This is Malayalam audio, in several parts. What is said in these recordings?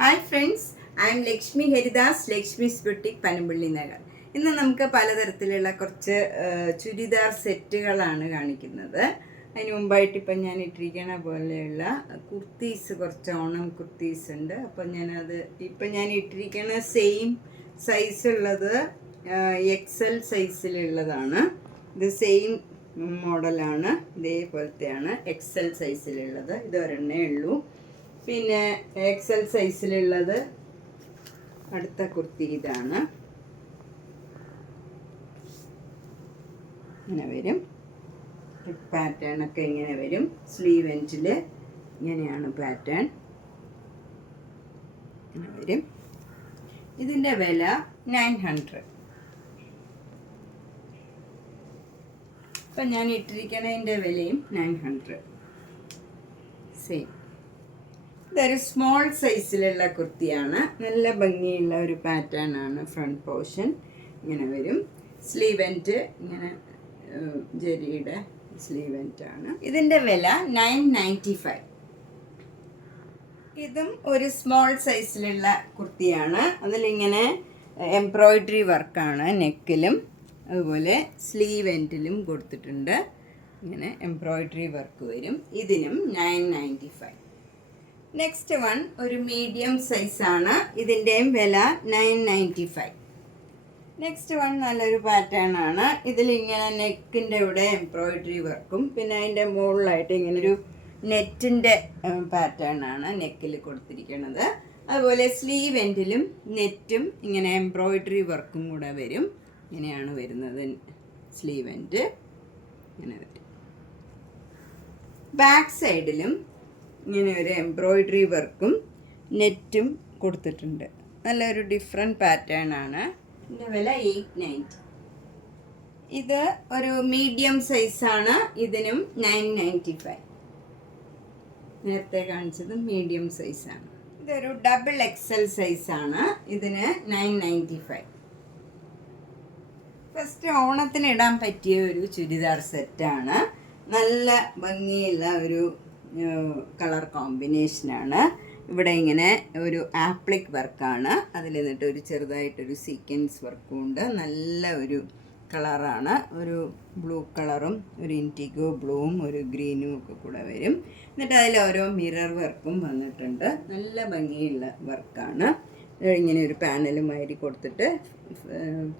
Hi friends, I M Lakshmi Haridas, Lakshmi's boutique, Panampilly Nagar. ഇന്ന് നമുക്ക് പലതരത്തിലുള്ള കുറച്ച് ചുരിദാർ സെറ്റുകളാണ് കാണിക്കുന്നത്. അതിന് മുമ്പായിട്ട് ഇപ്പം ഞാൻ ഇട്ടിരിക്കണ പോലെയുള്ള കുർത്തീസ്, കുറച്ച് ഓണം കുർത്തീസ് ഉണ്ട്. അപ്പം ഞാൻ ഇട്ടിരിക്കണ സെയിം സൈസുള്ളത് XL സൈസിലുള്ളതാണ്. ഇത് സെയിം മോഡലാണ്, ഇതേപോലത്തെയാണ് XL സൈസിലുള്ളത്. ഇത് ഒരെണ്ണേ ഉള്ളൂ. പിന്നെ XL സൈസിലുള്ളത് അടുത്ത കുർത്തി ഇതാണ്. ഇങ്ങനെ വരും, പാറ്റേൺ ഒക്കെ ഇങ്ങനെ വരും. സ്ലീവ് എൻഡിൽ ഇങ്ങനെയാണ് പാറ്റേൺ, ഇങ്ങനെ വരും. ഇതിൻ്റെ വില 900. ഇപ്പം ഞാൻ ഇട്ടിരിക്കണതിൻ്റെ വിലയും 900 സെയിം. ഇതൊരു സ്മോൾ സൈസിലുള്ള കുർത്തിയാണ്. നല്ല ഭംഗിയുള്ള ഒരു പാറ്റേൺ ആണ്. ഫ്രണ്ട് പോർഷൻ ഇങ്ങനെ വരും. സ്ലീവ് എൻഡ് ഇങ്ങനെ ജെറിയുടെ സ്ലീവ് എൻഡ് ആണ്. ഇതിൻ്റെ വില 995. ഇതും ഒരു സ്മോൾ സൈസിലുള്ള കുർത്തിയാണ്. അതിലിങ്ങനെ എംബ്രോയിഡറി വർക്കാണ് നെക്കിലും അതുപോലെ സ്ലീവ് എൻഡിലും കൊടുത്തിട്ടുണ്ട്. ഇങ്ങനെ എംബ്രോയിഡറി വർക്ക് വരും. ഇതിനും 995. നെക്സ്റ്റ് വൺ ഒരു മീഡിയം സൈസാണ്. ഇതിൻ്റെയും വില 995. നെക്സ്റ്റ് വൺ നല്ലൊരു പാറ്റേൺ ആണ്. ഇതിലിങ്ങനെ നെക്കിൻ്റെ ഇവിടെ എംബ്രോയിഡറി വർക്കും പിന്നെ അതിൻ്റെ മുകളിലായിട്ട് ഇങ്ങനൊരു നെറ്റിൻ്റെ പാറ്റേൺ ആണ് നെക്കിൽ കൊടുത്തിരിക്കുന്നത്. അതുപോലെ സ്ലീവ് എൻഡിലും നെറ്റും ഇങ്ങനെ എംബ്രോയിഡറി വർക്കും കൂടെ വരും. ഇങ്ങനെയാണ് വരുന്നത് സ്ലീവ് എൻഡ്. ഇങ്ങനെ വരും. ബാക്ക് സൈഡിലും ഇങ്ങനെ ഒരു എംബ്രോയിഡറി വർക്കും നെറ്റും കൊടുത്തിട്ടുണ്ട്. നല്ലൊരു ഡിഫറെൻറ്റ് പാറ്റേൺ ആണ്. ഇതിൻ്റെ വില 890. ഇത് ഒരു മീഡിയം സൈസാണ്. ഇതിനും 995. നേരത്തെ കാണിച്ചത് മീഡിയം സൈസാണ്. ഇതൊരു ഡബിൾ XL സൈസാണ്. ഇതിന് 995. ഫസ്റ്റ് ഓണത്തിന് ഇടാൻ പറ്റിയ ഒരു ചുരിദാർ സെറ്റാണ്. നല്ല ഭംഗിയുള്ള ഒരു കളർ കോമ്പിനേഷനാണ്. ഇവിടെ ഇങ്ങനെ ഒരു ആപ്ലിക് വർക്കാണ്. അതിൽ നിന്നിട്ട് ഒരു ചെറുതായിട്ടൊരു സീക്വൻസ് വർക്കും ഉണ്ട്. നല്ല ഒരു കളറാണ്. ഒരു ബ്ലൂ കളറും ഒരു ഇൻഡിഗോ ബ്ലൂവും ഒരു ഗ്രീനും ഒക്കെ കൂടെ വരും. എന്നിട്ട് അതിൽ ഓരോ മിറർ വർക്കും വന്നിട്ടുണ്ട്. നല്ല ഭംഗിയുള്ള വർക്കാണ്. ഇങ്ങനെ ഒരു പാനലുമാതിരി കൊടുത്തിട്ട്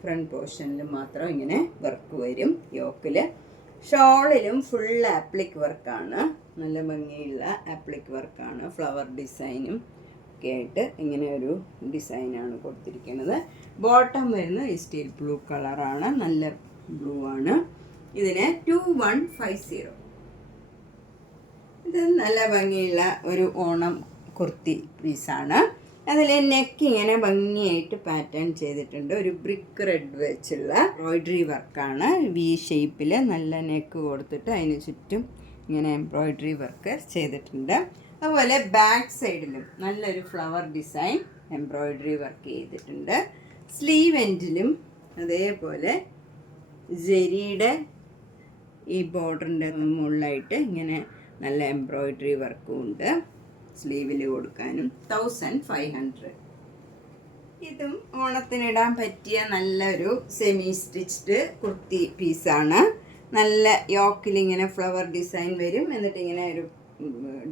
ഫ്രണ്ട് പോർഷനിൽ മാത്രം ഇങ്ങനെ വർക്ക് വരും. യോക്കിൽ ഷോളിലും ഫുൾ ആപ്ലിക് വർക്കാണ്. നല്ല ഭംഗിയുള്ള ആപ്ലിക് വർക്കാണ്. ഫ്ലവർ ഡിസൈനും ഒക്കെ ആയിട്ട് ഇങ്ങനെ ഒരു ഡിസൈനാണ് കൊടുത്തിരിക്കുന്നത്. ബോട്ടം വരുന്ന സ്റ്റീൽ ബ്ലൂ കളറാണ്. നല്ല ബ്ലൂ ആണ്. ഇതിന് 2150. ഇത് നല്ല ഭംഗിയുള്ള ഒരു ഓണം കുർത്തി പീസാണ്. അതിൽ നെക്ക് ഇങ്ങനെ ഭംഗിയായിട്ട് പാറ്റേൺ ചെയ്തിട്ടുണ്ട്. ഒരു ബ്രിക്ക് റെഡ് വെച്ചുള്ള എംബ്രോയിഡറി വർക്കാണ്. വി ഷേപ്പിൽ നല്ല നെക്ക് കൊടുത്തിട്ട് അതിന് ചുറ്റും ഇങ്ങനെ എംബ്രോയിഡറി വർക്ക് ചെയ്തിട്ടുണ്ട്. അതുപോലെ ബാക്ക് സൈഡിലും നല്ലൊരു ഫ്ലവർ ഡിസൈൻ എംബ്രോയിഡറി വർക്ക് ചെയ്തിട്ടുണ്ട്. സ്ലീവ് എൻഡിലും അതേപോലെ ജെറിയുടെ ഈ ബോർഡറിൻ്റെ മുകളിലായിട്ട് ഇങ്ങനെ നല്ല എംബ്രോയിഡറി വർക്കും ഉണ്ട്. സ്ലീവിൽ കൊടുക്കാനും 1500. ഇതും ഓണത്തിനിടാൻ പറ്റിയ നല്ലൊരു സെമി സ്റ്റിച്ച്ഡ് കുർത്തി പീസാണ്. നല്ല യോക്കിലിങ്ങനെ ഫ്ലവർ ഡിസൈൻ വരും. എന്നിട്ട് ഇങ്ങനെ ഒരു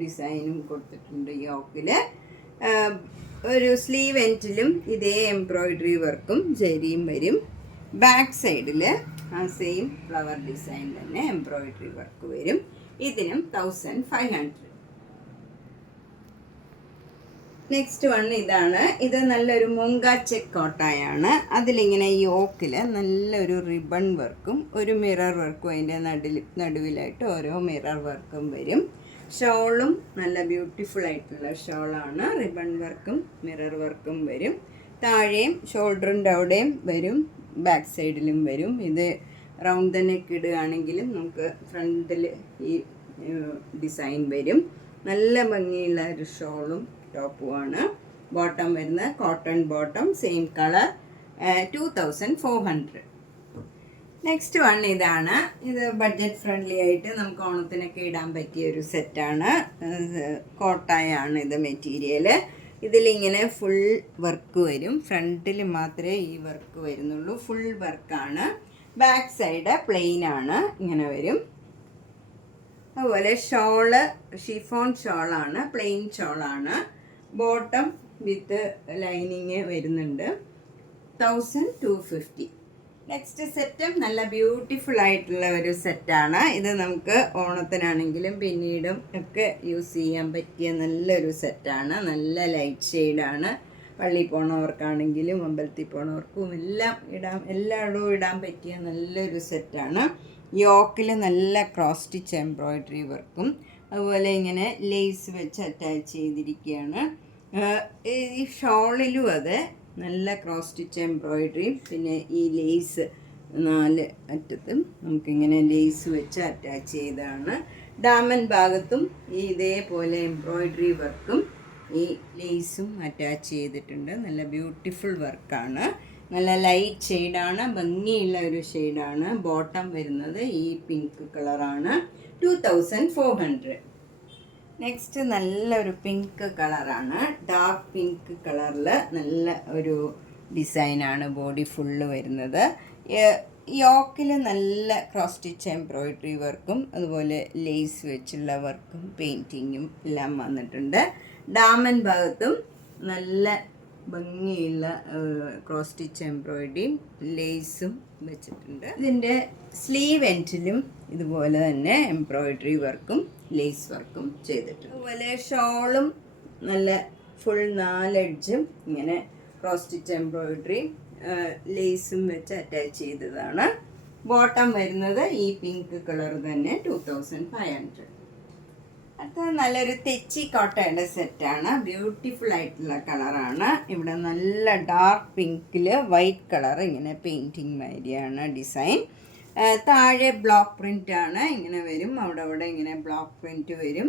ഡിസൈനും കൊടുത്തിട്ടുണ്ട് യോക്കിൽ. ഒരു സ്ലീവ് എൻഡിലും ഇതേ എംബ്രോയിഡറി വർക്കും ജെറിയും വരും. ബാക്ക് സൈഡിൽ ആ സെയിം ഫ്ലവർ ഡിസൈൻ തന്നെ എംബ്രോയിഡറി വർക്ക് വരും. ഇതിനും 1500. നെക്സ്റ്റ് വൺ ഇതാണ്. ഇത് നല്ലൊരു മുങ്ക ചെക്ക് കോട്ടായാണ്. അതിലിങ്ങനെ യോക്കിൽ നല്ലൊരു റിബൺ വർക്കും ഒരു മിറർ വർക്കും അതിൻ്റെ നടുവിലായിട്ട് ഓരോ മിറർ വർക്കും വരും. ഷോളും നല്ല ബ്യൂട്ടിഫുൾ ആയിട്ടുള്ള ഷോളാണ്. റിബൺ വർക്കും മിറർ വർക്കും വരും. താഴെയും ഷോൾഡറിൻ്റെ അവിടെയും വരും, ബാക്ക് സൈഡിലും വരും. ഇത് റൗണ്ട് ദ നെക്ക് ഇടുകയാണെങ്കിലും നമുക്ക് ഫ്രണ്ടിൽ ഈ ഡിസൈൻ വരും. നല്ല ഭംഗിയുള്ള ഒരു ഷോളും ടോപ്പുമാണ്. ബോട്ടം വരുന്ന cotton bottom, same colour, 2400. Next one ഇതാണ്. ഇത് ബഡ്ജറ്റ് ഫ്രണ്ട്ലി ആയിട്ട് നമുക്ക് ഓണത്തിനൊക്കെ ഇടാൻ പറ്റിയ ഒരു സെറ്റാണ്. കോട്ടായാണ് ഇത് മെറ്റീരിയൽ. ഇതിലിങ്ങനെ ഫുൾ വർക്ക് വരും. ഫ്രണ്ടിൽ മാത്രമേ ഈ വർക്ക് വരുന്നുള്ളൂ. ഫുൾ വർക്കാണ്. ബാക്ക് സൈഡ് പ്ലെയിൻ ആണ്, ഇങ്ങനെ വരും. അതുപോലെ ഷോള് ഷിഫോൺ ഷോളാണ്, പ്ലെയിൻ ഷോളാണ്. ബോട്ടം വിത്ത് ലൈനിങ് വരുന്നുണ്ട്. 1250. നെക്സ്റ്റ് സെറ്റും നല്ല ബ്യൂട്ടിഫുൾ ആയിട്ടുള്ള ഒരു സെറ്റാണ്. ഇത് നമുക്ക് ഓണത്തിനാണെങ്കിലും പിന്നീടും ഒക്കെ യൂസ് ചെയ്യാൻ പറ്റിയ നല്ലൊരു സെറ്റാണ്. നല്ല ലൈറ്റ് ഷെയ്ഡാണ്. പള്ളിയിൽ പോണവർക്കാണെങ്കിലും അമ്പലത്തിൽ പോണവർക്കും എല്ലാം എല്ലായിടവും ഇടാൻ പറ്റിയ നല്ലൊരു സെറ്റാണ്. യോക്കിൽ നല്ല ക്രോസ് സ്റ്റിച്ച് എംബ്രോയ്ഡറി വർക്കും അതുപോലെ ഇങ്ങനെ ലേസ് വെച്ച് അറ്റാച്ച് ചെയ്തിരിക്കുകയാണ്. ഈ ഷോളിലും അതെ, നല്ല ക്രോസ് സ്റ്റിച്ച് എംബ്രോയ്ഡറിയും പിന്നെ ഈ ലേസ് 4 അറ്റത്തും നമുക്കിങ്ങനെ ലേസ് വെച്ച് അറ്റാച്ച് ചെയ്തതാണ്. ഡാമൻ ഭാഗത്തും ഈ ഇതേപോലെ എംബ്രോയ്ഡറി വർക്കും ഈ ലേസും അറ്റാച്ച് ചെയ്തിട്ടുണ്ട്. നല്ല ബ്യൂട്ടിഫുൾ വർക്കാണ്. നല്ല ലൈറ്റ് ഷെയ്ഡാണ്, ഭംഗിയുള്ള ഒരു ഷെയ്ഡാണ്. ബോട്ടം വരുന്നത് ഈ പിങ്ക് കളറാണ്. 2400. നെക്സ്റ്റ് നല്ലൊരു പിങ്ക് കളറാണ്. ഡാർക്ക് പിങ്ക് കളറിൽ നല്ല ഒരു ഡിസൈനാണ് ബോഡി ഫുള്ള് വരുന്നത്. യോക്കിൽ നല്ല ക്രോസ് സ്റ്റിച്ച് എംബ്രോയ്ഡറി വർക്കും അതുപോലെ ലേസ് വെച്ചുള്ള വർക്കും പെയിൻറ്റിങ്ങും എല്ലാം വന്നിട്ടുണ്ട്. ഡാമൻ ഭാഗത്തും നല്ല ഭംഗിയുള്ള ക്രോസ് സ്റ്റിച്ച് എംബ്രോയ്ഡറിയും ലേസും വെച്ചിട്ടുണ്ട്. ഇതിൻ്റെ സ്ലീവ് എൻഡിലും ഇതുപോലെ തന്നെ എംബ്രോയ്ഡറി വർക്കും ലേസ് വർക്കും ചെയ്തിട്ടുണ്ട്. അതുപോലെ ഷോളും നല്ല ഫുൾ 4 എഡ്ജും ഇങ്ങനെ ക്രോസ് സ്റ്റിച്ച് എംബ്രോയ്ഡറി ലേസും വെച്ച് അറ്റാച്ച് ചെയ്തതാണ്. ബോട്ടം വരുന്നത് ഈ പിങ്ക് കളർ തന്നെ 2500. അടുത്ത നല്ലൊരു തെച്ചി കോട്ടയുടെ സെറ്റാണ്. ബ്യൂട്ടിഫുൾ ആയിട്ടുള്ള കളറാണ്. ഇവിടെ നല്ല ഡാർക്ക് പിങ്കിൽ വൈറ്റ് കളർ ഇങ്ങനെ പെയിൻറ്റിങ് മാതിരിയാണ് ഡിസൈൻ. താഴെ ബ്ലോക്ക് പ്രിൻ്റ് ആണ്, ഇങ്ങനെ വരും. അവിടെ ഇങ്ങനെ ബ്ലോക്ക് പ്രിൻ്റ് വരും.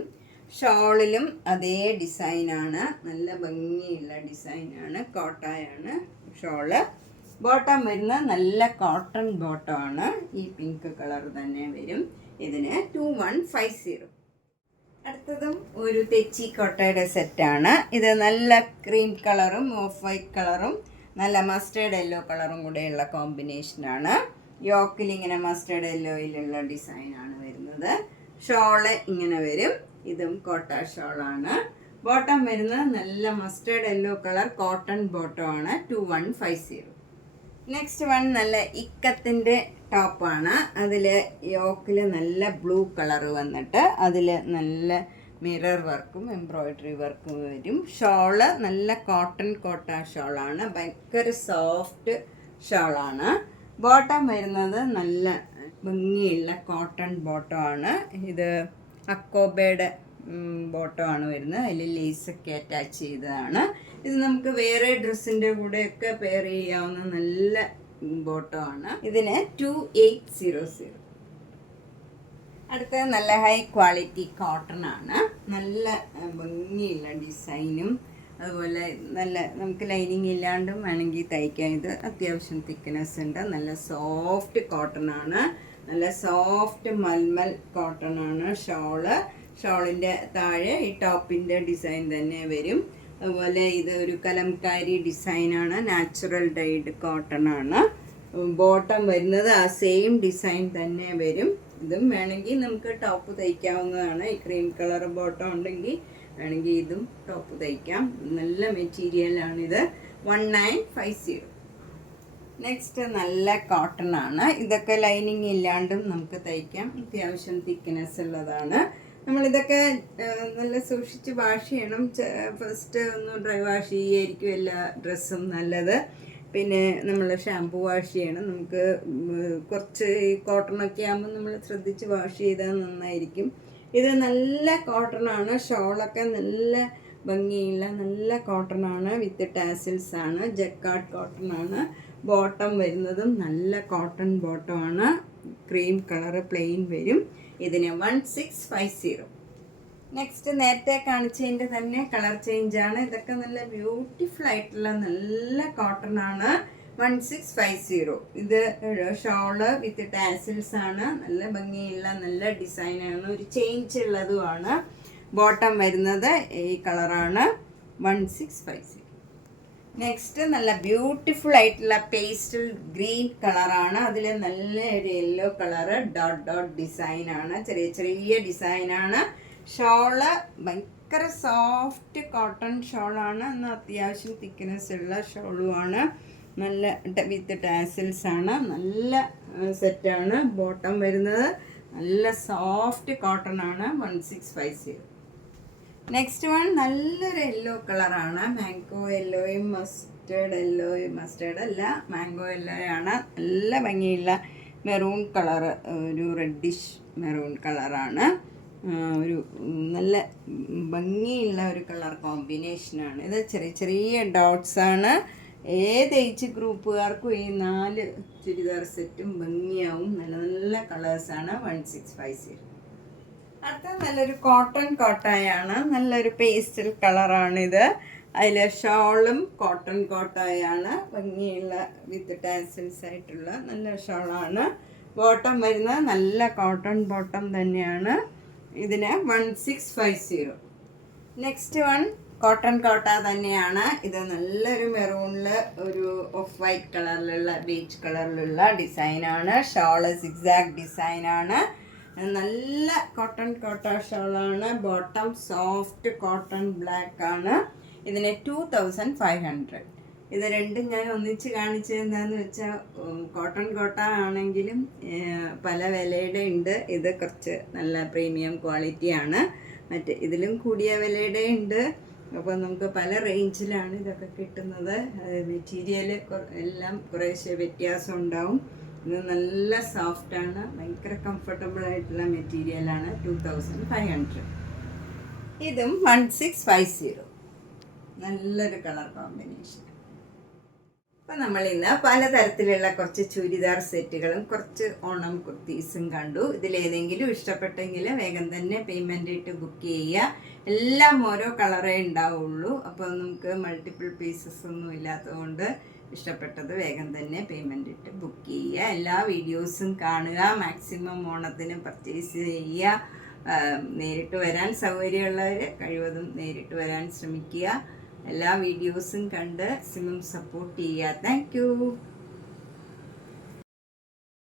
ഷോളിലും അതേ ഡിസൈനാണ്. നല്ല ഭംഗിയുള്ള ഡിസൈനാണ്. കോട്ടായാണ് ഷോള്. ബോട്ടം വരുന്ന നല്ല കോട്ടൺ ബോട്ടമാണ്. ഈ പിങ്ക് കളർ തന്നെ വരും. ഇതിന് 2150. അടുത്തതും ഒരു തെച്ചി കോട്ടയുടെ സെറ്റാണ്. ഇത് നല്ല ക്രീം കളറും ഓഫ് വൈറ്റ് കളറും നല്ല മസ്റ്റേർഡ് യെല്ലോ കളറും കൂടെയുള്ള കോമ്പിനേഷനാണ്. യോക്കിൽ ഇങ്ങനെ മസ്റ്റേർഡ് യെല്ലോയിലുള്ള ഡിസൈനാണ് വരുന്നത്. ഷോള് ഇങ്ങനെ വരും. ഇതും കോട്ട ഷോളാണ്. ബോട്ടം വരുന്നത് നല്ല മസ്റ്റേർഡ് യെല്ലോ കളർ കോട്ടൺ ബോട്ടമാണ്. 2150. നെക്സ്റ്റ് വൺ നല്ല ഇക്കത്തിൻ്റെ ടോപ്പാണ്. അതിൽ യോക്കിൽ നല്ല ബ്ലൂ കളർ വന്നിട്ട് അതിൽ നല്ല മിറർ വർക്കും എംബ്രോയ്ഡറി വർക്കും വരും. ഷോള് നല്ല കോട്ട ഷോളാണ്. ഭയങ്കര സോഫ്റ്റ് ഷോളാണ്. ബോട്ടം വരുന്നത് നല്ല ഭംഗിയുള്ള കോട്ടൺ ബോട്ടമാണ്. ഇത് അക്കോബയുടെ ബോട്ടമാണ് വരുന്നത്. അതിൽ ലേസൊക്കെ അറ്റാച്ച് ചെയ്തതാണ്. ഇത് നമുക്ക് വേറെ ഡ്രസ്സിൻ്റെ കൂടെയൊക്കെ പെയർ ചെയ്യാവുന്ന നല്ല ബോട്ടമാണ്. ഇതിന് 2800. അടുത്ത നല്ല ഹൈ ക്വാളിറ്റി കോട്ടൺ ആണ്. നല്ല ഭംഗിയുള്ള ഡിസൈനും അതുപോലെ നല്ല നമുക്ക് ലൈനിങ് ഇല്ലാണ്ടും വേണമെങ്കിൽ തയ്ക്കാം. ഇത് അത്യാവശ്യം തിക്നെസ് ഉണ്ട്. നല്ല സോഫ്റ്റ് കോട്ടൺ ആണ്. നല്ല സോഫ്റ്റ് മൽമൽ കോട്ടൺ ആണ്. ഷോളിൻ്റെ താഴെ ഈ ടോപ്പിൻ്റെ ഡിസൈൻ തന്നെ വരും. അതുപോലെ ഇത് ഒരു കലംകാരി ഡിസൈനാണ്. നാച്ചുറൽ ഡൈഡ് കോട്ടൺ ആണ്. ബോട്ടം വരുന്നത് ആ സെയിം ഡിസൈൻ തന്നെ വരും. ഇതും വേണമെങ്കിൽ നമുക്ക് ടോപ്പ് തയ്ക്കാവുന്നതാണ്. ഈ ക്രീം കളർ ബോട്ടം ഉണ്ടെങ്കിൽ വേണമെങ്കിൽ ഇതും ടോപ്പ് തയ്ക്കാം. നല്ല മെറ്റീരിയലാണിത്. 1950. നെക്സ്റ്റ് നല്ല കോട്ടൺ ആണ്. ഇതൊക്കെ ലൈനിങ് ഇല്ലാണ്ടും നമുക്ക് തയ്ക്കാം. അത്യാവശ്യം തിക്നെസ് ഉള്ളതാണ്. നമ്മളിതൊക്കെ നല്ല സൂക്ഷിച്ച് വാഷ് ചെയ്യണം. ഫസ്റ്റ് ഒന്ന് ഡ്രൈ വാഷ് ചെയ്യായിരിക്കും എല്ലാ ഡ്രസ്സും നല്ലത്. പിന്നെ നമ്മൾ ഷാമ്പു വാഷ് ചെയ്യണം. നമുക്ക് കുറച്ച് ഈ കോട്ടണൊക്കെ ആകുമ്പോൾ നമ്മൾ ശ്രദ്ധിച്ച് വാഷ് ചെയ്താൽ നന്നായിരിക്കും. ഇത് നല്ല കോട്ടണാണ്. ഷോളൊക്കെ നല്ല ഭംഗിയുള്ള നല്ല കോട്ടണാണ്. വിത്ത് ടാസിൽസ് ആണ്. ജക്കാർഡ് കോട്ടൺ ആണ്. ബോട്ടം വരുന്നതും നല്ല കോട്ടൺ ബോട്ടമാണ്. ക്രീം കളറ് പ്ലെയിൻ വരും. ഇതിന് 1650. നെക്സ്റ്റ് നേരത്തെ കാണിച്ചതിൻ്റെ തന്നെ കളർ ചേഞ്ചാണ്. ഇതൊക്കെ നല്ല ബ്യൂട്ടിഫുൾ ആയിട്ടുള്ള നല്ല കോട്ടൺ ആണ്. 1650. ഇത് ഷോള് വിത്ത് ടാസിൽസ് ആണ്. നല്ല ഭംഗിയുള്ള നല്ല ഡിസൈനാണ്. ഒരു ചേഞ്ച് ഉള്ളതുമാണ്. ബോട്ടം വരുന്നത് ഈ കളറാണ്. 1650. നെക്സ്റ്റ് നല്ല ബ്യൂട്ടിഫുൾ ആയിട്ടുള്ള പേസ്റ്റൽ ഗ്രീൻ കളറാണ്. അതിൽ നല്ല ഒരു യെല്ലോ കളറ് ഡോട്ട് ഡോട്ട് ഡിസൈനാണ്, ചെറിയ ചെറിയ ഡിസൈനാണ്. ഷോള് ഭയങ്കര സോഫ്റ്റ് കോട്ടൺ ഷോളാണ്, എന്നാൽ അത്യാവശ്യം തിക്നെസ് ഉള്ള ഷോളുമാണ്. നല്ല വിത്ത് ടാസിൽസ് ആണ്, നല്ല സെറ്റാണ്. ബോട്ടം വരുന്നത് നല്ല സോഫ്റ്റ് കോട്ടൺ ആണ്. 1650. നെക്സ്റ്റ് വൺ നല്ലൊരു യെല്ലോ കളറാണ്, മാംഗോ യെല്ലോയും മസ്റ്റേർഡ് അല്ല, മാംഗോ യെല്ലോയാണ്. നല്ല ഭംഗിയുള്ള മെറൂൺ കളറ്, ഒരു റെഡിഷ് മെറൂൺ കളറാണ്. ഒരു നല്ല ഭംഗിയുള്ള ഒരു കളർ കോമ്പിനേഷനാണ് ഇത്. ചെറിയ ചെറിയ ഡോട്ട്സാണ്. ഏത് ഏജ് ഗ്രൂപ്പുകാർക്കും ഈ 4 ചുരിദാർ സെറ്റും ഭംഗിയാവും. നല്ല നല്ല കളേഴ്സാണ്. 1650. അടുത്ത നല്ലൊരു കോട്ടൺ കോട്ടായാണ്, നല്ലൊരു പേസ്റ്റൽ കളറാണിത്. അതിൽ ഷോളും കോട്ടൺ കോട്ടായാണ്, ഭംഗിയുള്ള വിത്ത് ടാസിൽസ് ആയിട്ടുള്ള നല്ല ഷോളാണ്. ബോട്ടം വരുന്നത് നല്ല കോട്ടൺ ബോട്ടം തന്നെയാണ്. ഇതിന് 1650. നെക്സ്റ്റ് വൺ കോട്ടൺ കോട്ട തന്നെയാണ്. ഇത് നല്ലൊരു മെറൂണിൽ ഒരു ഓഫ് വൈറ്റ് കളറിലുള്ള ബീച്ച് കളറിലുള്ള ഡിസൈനാണ്. ഷോള് സിക്സാക് ഡിസൈനാണ്. നല്ല കോട്ടൺ കോട്ട ഷോളാണ്. ബോട്ടം സോഫ്റ്റ് കോട്ടൺ ബ്ലാക്ക് ആണ്. ഇതിന് 2500. ഇത് രണ്ടും ഞാൻ ഒന്നിച്ച് കാണിച്ചത് എന്താണെന്ന് വെച്ചാൽ കോട്ടൺ കോട്ട ആണെങ്കിലും പല വിലയുടെ ഉണ്ട്. ഇത് കുറച്ച് നല്ല പ്രീമിയം ക്വാളിറ്റിയാണ്. മറ്റ് ഇതിലും കൂടിയ വിലയുടെ ഉണ്ട്. അപ്പോൾ നമുക്ക് പല റേഞ്ചിലാണ് ഇതൊക്കെ കിട്ടുന്നത്. മെറ്റീരിയൽ എല്ലാം കുറേശ്ശെ വ്യത്യാസം ഉണ്ടാവും. ഇത് നല്ല സോഫ്റ്റാണ്, ഭയങ്കര കംഫർട്ടബിൾ ആയിട്ടുള്ള മെറ്റീരിയലാണ്. 2500. ഇതും 1650. നല്ലൊരു കളർ കോമ്പിനേഷൻ. അപ്പോൾ നമ്മൾ ഇന്ന് പലതരത്തിലുള്ള കുറച്ച് ചുരിദാർ സെറ്റുകളും കുറച്ച് ഓണം കുർത്തീസും കണ്ടു. ഇതിലേതെങ്കിലും ഇഷ്ടപ്പെട്ടെങ്കിൽ വേഗം തന്നെ പേയ്മെൻ്റ് ഇട്ട് ബുക്ക് ചെയ്യുക. എല്ലാം ഓരോ കളറേ ഉണ്ടാവുള്ളൂ. അപ്പോൾ നമുക്ക് മൾട്ടിപ്പിൾ പീസസ് ഒന്നും ഇല്ലാത്തതുകൊണ്ട് ഇഷ്ടപ്പെട്ടത് വേഗം തന്നെ പേയ്മെൻ്റ് ഇട്ട് ബുക്ക് ചെയ്യുക. എല്ലാ വീഡിയോസും കാണുക, മാക്സിമം ഓണത്തിന് പർച്ചേസ് ചെയ്യുക. നേരിട്ട് വരാൻ സൗകര്യമുള്ളവർ കഴിവതും നേരിട്ട് വരാൻ ശ്രമിക്കുക. എല്ലാ വീഡിയോസും കണ്ട് മാക്സിമം സപ്പോർട്ട് ചെയ്യുക. Thank you.